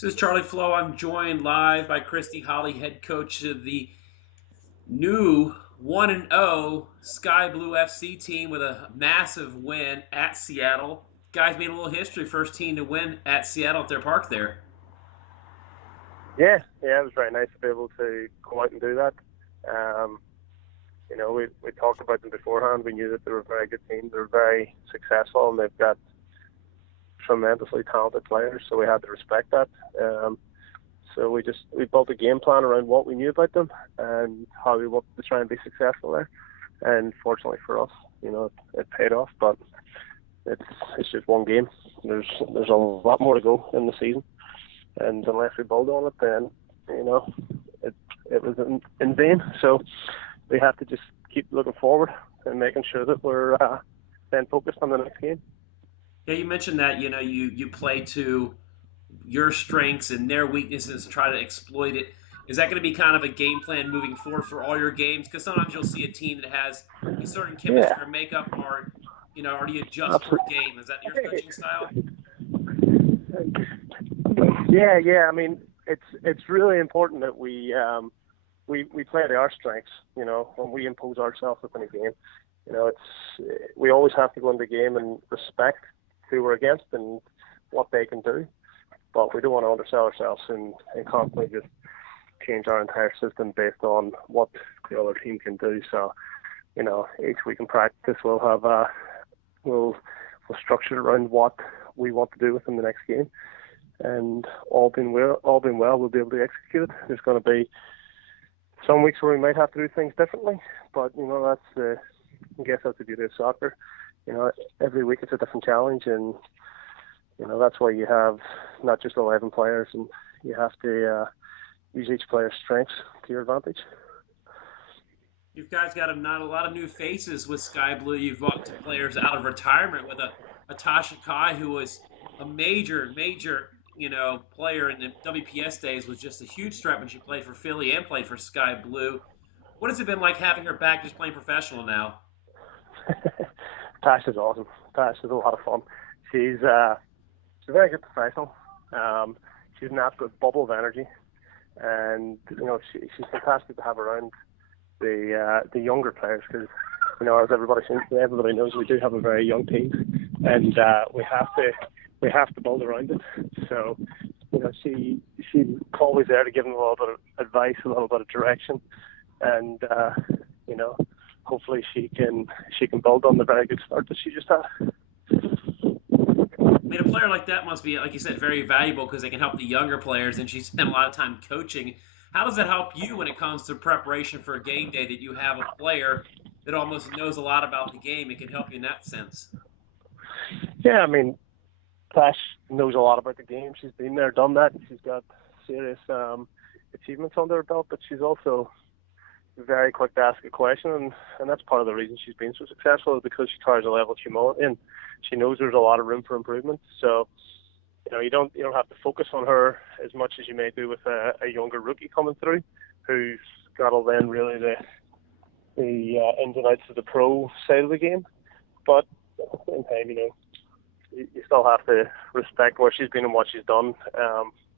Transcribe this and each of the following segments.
This is Charlie Flowe. I'm joined live by Christy Holly, head coach of the new 1-0 Sky Blue FC team with a massive win at Seattle. Guys made a little history, first team to win at Seattle at their park there. Yeah, it was very nice to be able to go out and do that. We talked about them beforehand. We knew that they were a very good team. They were very successful, and they've got tremendously talented players, so we had to respect that. So we built a game plan around what we knew about them and how we wanted to try and be successful there. And fortunately for us, it paid off. But it's just one game. There's a lot more to go in the season, and unless we build on it, then it was in vain. So we have to just keep looking forward and making sure that we're then focused on the next game. Yeah, you mentioned that you play to your strengths and their weaknesses and try to exploit it. Is that going to be kind of a game plan moving forward for all your games? Because sometimes you'll see a team that has a certain chemistry or makeup, or do you adjust for a game? Is that your coaching style? Yeah. I mean, it's really important that we play to our strengths. When we impose ourselves within a game, we always have to go into the game and respect who we're against and what they can do. But we don't want to undersell ourselves and constantly just change our entire system based on what the other team can do. So, each week in practice we'll have we'll structure it around what we want to do within the next game, and all being well, we'll be able to execute it. There's going to be some weeks where we might have to do things differently, but I guess that's the beauty of soccer. Every week it's a different challenge, and that's why you have not just 11 players, and you have to use each player's strengths to your advantage. You guys got not a lot of new faces with Sky Blue. You've brought two players out of retirement with a Tasha Kai, who was a major player in the WPS days, was just a huge threat when she played for Philly and played for Sky Blue. What has it been like having her back just playing professional now? Tash is awesome. Tash is a lot of fun. She's a very good professional. She's an absolute bubble of energy, and she's fantastic to have around the younger players, because as everybody knows, we do have a very young team, and we have to build around it. So she's always there to give them a little bit of advice, a little bit of direction, and hopefully she can build on the very good start that she just had. I mean, a player like that must be, like you said, very valuable because they can help the younger players, and she spent a lot of time coaching. How does that help you when it comes to preparation for a game day, that you have a player that almost knows a lot about the game? It can help you in that sense. Yeah, I mean, Tash knows a lot about the game. She's been there, done that, and she's got serious achievements under her belt, but she's also very quick to ask a question, and that's part of the reason she's been so successful, is because she carries a level of humility, and she knows there's a lot of room for improvement. So you don't have to focus on her as much as you may do with a younger rookie coming through, who's got to learn really the ins and outs of the pro side of the game. But at the same time, you still have to respect where she's been and what she's done,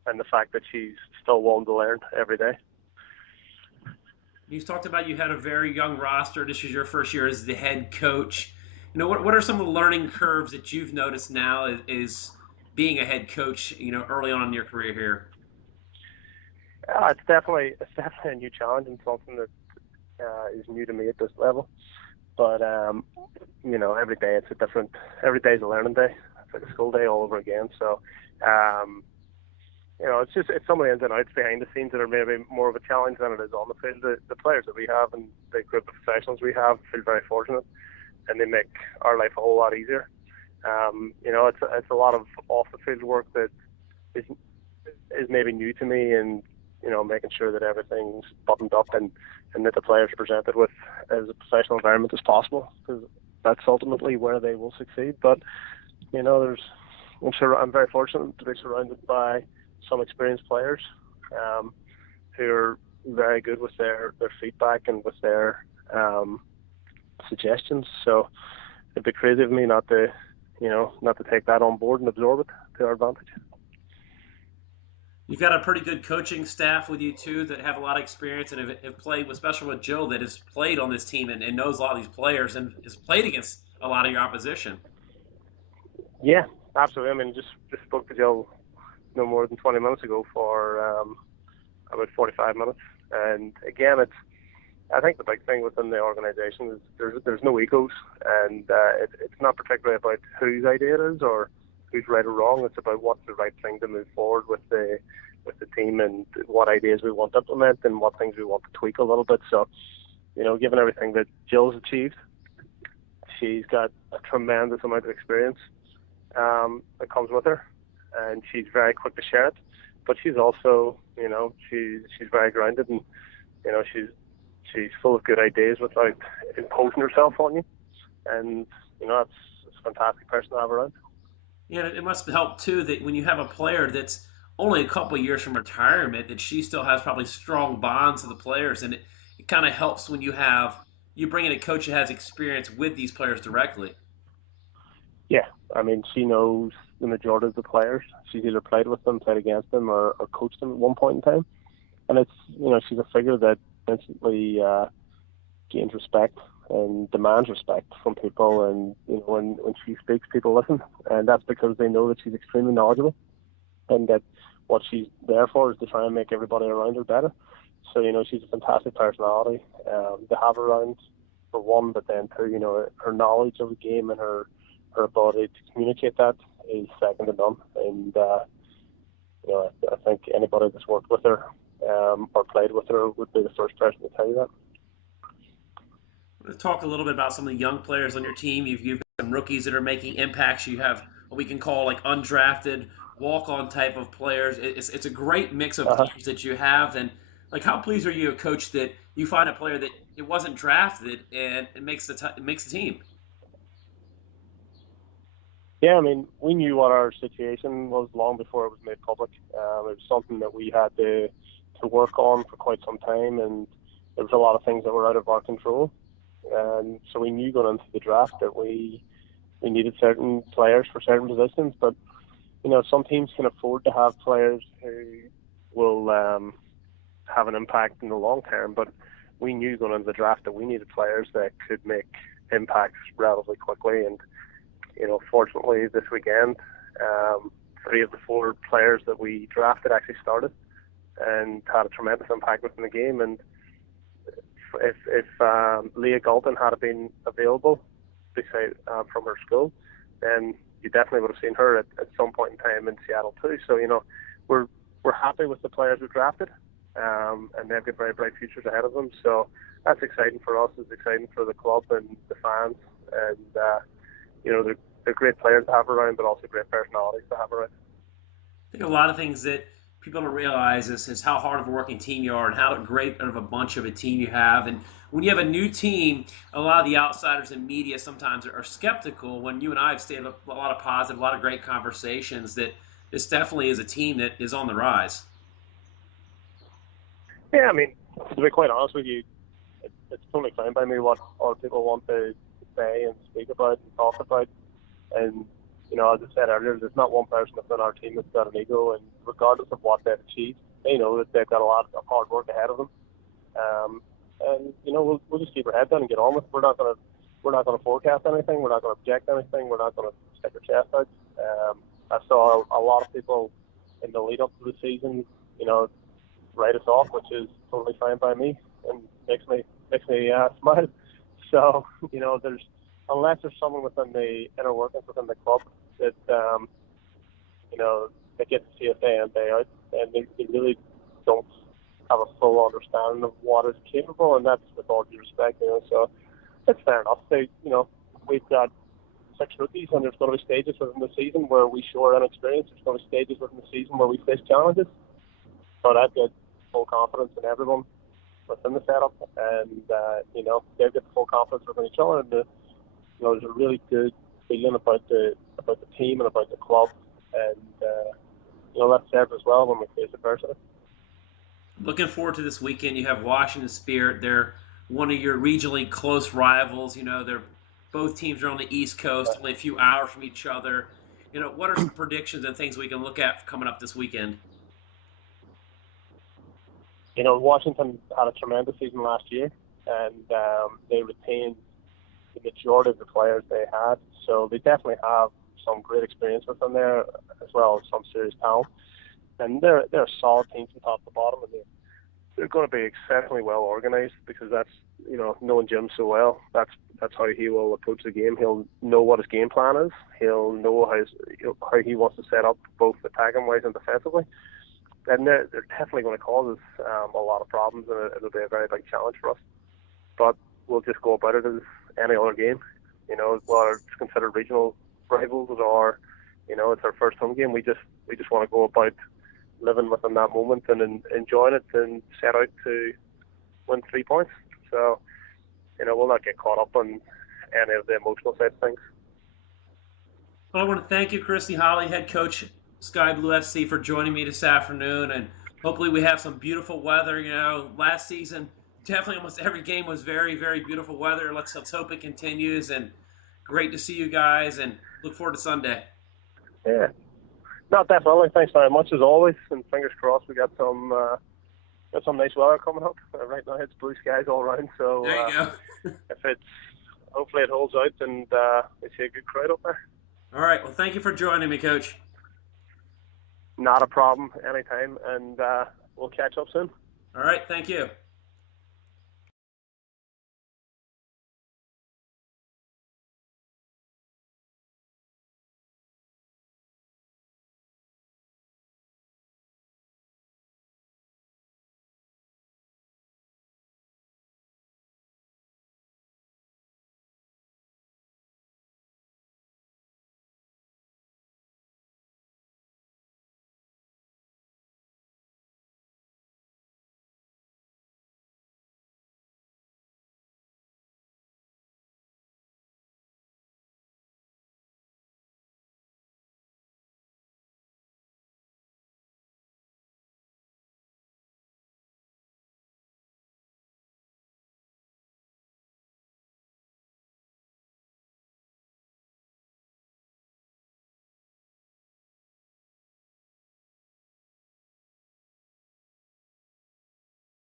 and the fact that she's still willing to learn every day. You talked about you had a very young roster. This is your first year as the head coach. What are some of the learning curves that you've noticed now is being a head coach, early on in your career here? It's definitely a new challenge, and something that is new to me at this level. But every day every day is a learning day. It's like a school day all over again. So it's some of the ins and outs behind the scenes that are maybe more of a challenge than it is on the field. The players that we have and the group of professionals we have feel very fortunate, and they make our life a whole lot easier. It's a lot of off the field work that is maybe new to me, and making sure that everything's buttoned up and that the players are presented with as a professional environment as possible, because that's ultimately where they will succeed. But I'm very fortunate to be surrounded by some experienced players who are very good with their feedback and with their suggestions. So it'd be crazy of me not to take that on board and absorb it to our advantage. You've got a pretty good coaching staff with you too that have a lot of experience and have played, especially with Jill, that has played on this team and knows a lot of these players and has played against a lot of your opposition. Yeah, absolutely. I mean, just spoke to Joe no more than 20 minutes ago for about 45 minutes, and again, I think the big thing within the organisation is there's no egos, and it's not particularly about whose idea it is or who's right or wrong. It's about what's the right thing to move forward with the team and what ideas we want to implement and what things we want to tweak a little bit. So, given everything that Jill's achieved, she's got a tremendous amount of experience that comes with her, and she's very quick to share it. But she's also, she's very grounded, and she's full of good ideas without imposing herself on you. And it's a fantastic person to have around. Yeah, it must help too that when you have a player that's only a couple of years from retirement, that she still has probably strong bonds with the players, and it kind of helps when you bring in a coach that has experience with these players directly. Yeah, I mean, she knows the majority of the players. She's either played with them, played against them, or coached them at one point in time. And it's, she's a figure that instantly gains respect and demands respect from people. And when she speaks, people listen, and that's because they know that she's extremely knowledgeable, and that what she's there for is to try and make everybody around her better. So she's a fantastic personality to have around, for one, but then two, her knowledge of the game and her ability to communicate that is second to none. And I think anybody that's worked with her or played with her would be the first person to tell you that. Let's talk a little bit about some of the young players on your team. You've got some rookies that are making impacts. You have what we can call like undrafted walk-on type of players. It's a great mix of Uh-huh. players that you have. And like, how pleased are you, a coach, that you find a player that it wasn't drafted and it makes it makes the team? Yeah, I mean, we knew what our situation was long before it was made public. It was something that we had to work on for quite some time, and there was a lot of things that were out of our control. And so we knew going into the draft that we needed certain players for certain positions. But some teams can afford to have players who will have an impact in the long term. But we knew going into the draft that we needed players that could make impacts relatively quickly. And fortunately this weekend, three of the four players that we drafted actually started and had a tremendous impact within the game. And if Leah Galton had been available beside from her school, then you definitely would have seen her at some point in time in Seattle too. So we're happy with the players we drafted, and they've got very bright futures ahead of them. So that's exciting for us. It's exciting for the club and the fans, and they're great players to have around, but also great personalities to have around. I think a lot of things that people don't realize is how hard of a working team you are and how great of a bunch of a team you have. And when you have a new team, a lot of the outsiders and media sometimes are skeptical. When you and I have stayed a lot of positive, a lot of great conversations, that this definitely is a team that is on the rise. Yeah, I mean, to be quite honest with you, it's totally fine by me what other people want to say and speak about and talk about. And as I said earlier, there's not one person within our team that's got an ego, and regardless of what they've achieved, they know that they've got a lot of hard work ahead of them. And we'll just keep our head down and get on with it. We're not gonna forecast anything. We're not gonna project anything. We're not gonna stick our chest out. I saw a lot of people in the lead up to the season, write us off, which is totally fine by me and makes me smile. So there's unless there's someone within the inner workings within the club that that get to see us day in day out, and they really don't have a full understanding of what is capable, and that's with all due respect. So it's fair enough. We've got six rookies, and there's going to be stages within the season where we show our inexperience. There's going to be stages within the season where we face challenges. But I've got full confidence in everyone within the setup, and they've got full confidence within each other, and there's a really good feeling about the team and about the club, and that serves as well when we face adversity. Looking forward to this weekend. You have Washington Spirit. They're one of your regionally close rivals. They're both teams are on the East Coast, only a few hours from each other. What are some predictions and things we can look at coming up this weekend? Washington had a tremendous season last year, and they retained the majority of the players they had. So they definitely have some great experience with them there, as well as some serious talent. And they're a solid team from top to bottom, and they're going to be exceptionally well organized, because that's, knowing Jim so well, that's how he will approach the game. He'll know what his game plan is. He'll know how he wants to set up, both attacking wise and defensively. And they're definitely going to cause us a lot of problems, and it'll be a very big challenge for us. But we'll just go about it as any other game. Whether it's considered regional rivals or, it's our first home game. We just want to go about living within that moment and enjoying it, and set out to win 3 points. So, we'll not get caught up on any of the emotional side of things. Well, I want to thank you, Christy Holly, head coach Sky Blue FC, for joining me this afternoon, and hopefully we have some beautiful weather. Last season, definitely almost every game was very, very beautiful weather. Let's hope it continues, and great to see you guys, and look forward to Sunday. Yeah. No, definitely. Thanks very much as always, and fingers crossed we got some nice weather coming up. Right now it's blue skies all around, so there you go. hopefully it holds out, and we see a good crowd up there. All right. Well, thank you for joining me, Coach. Not a problem, anytime, and we'll catch up soon. All right. Thank you.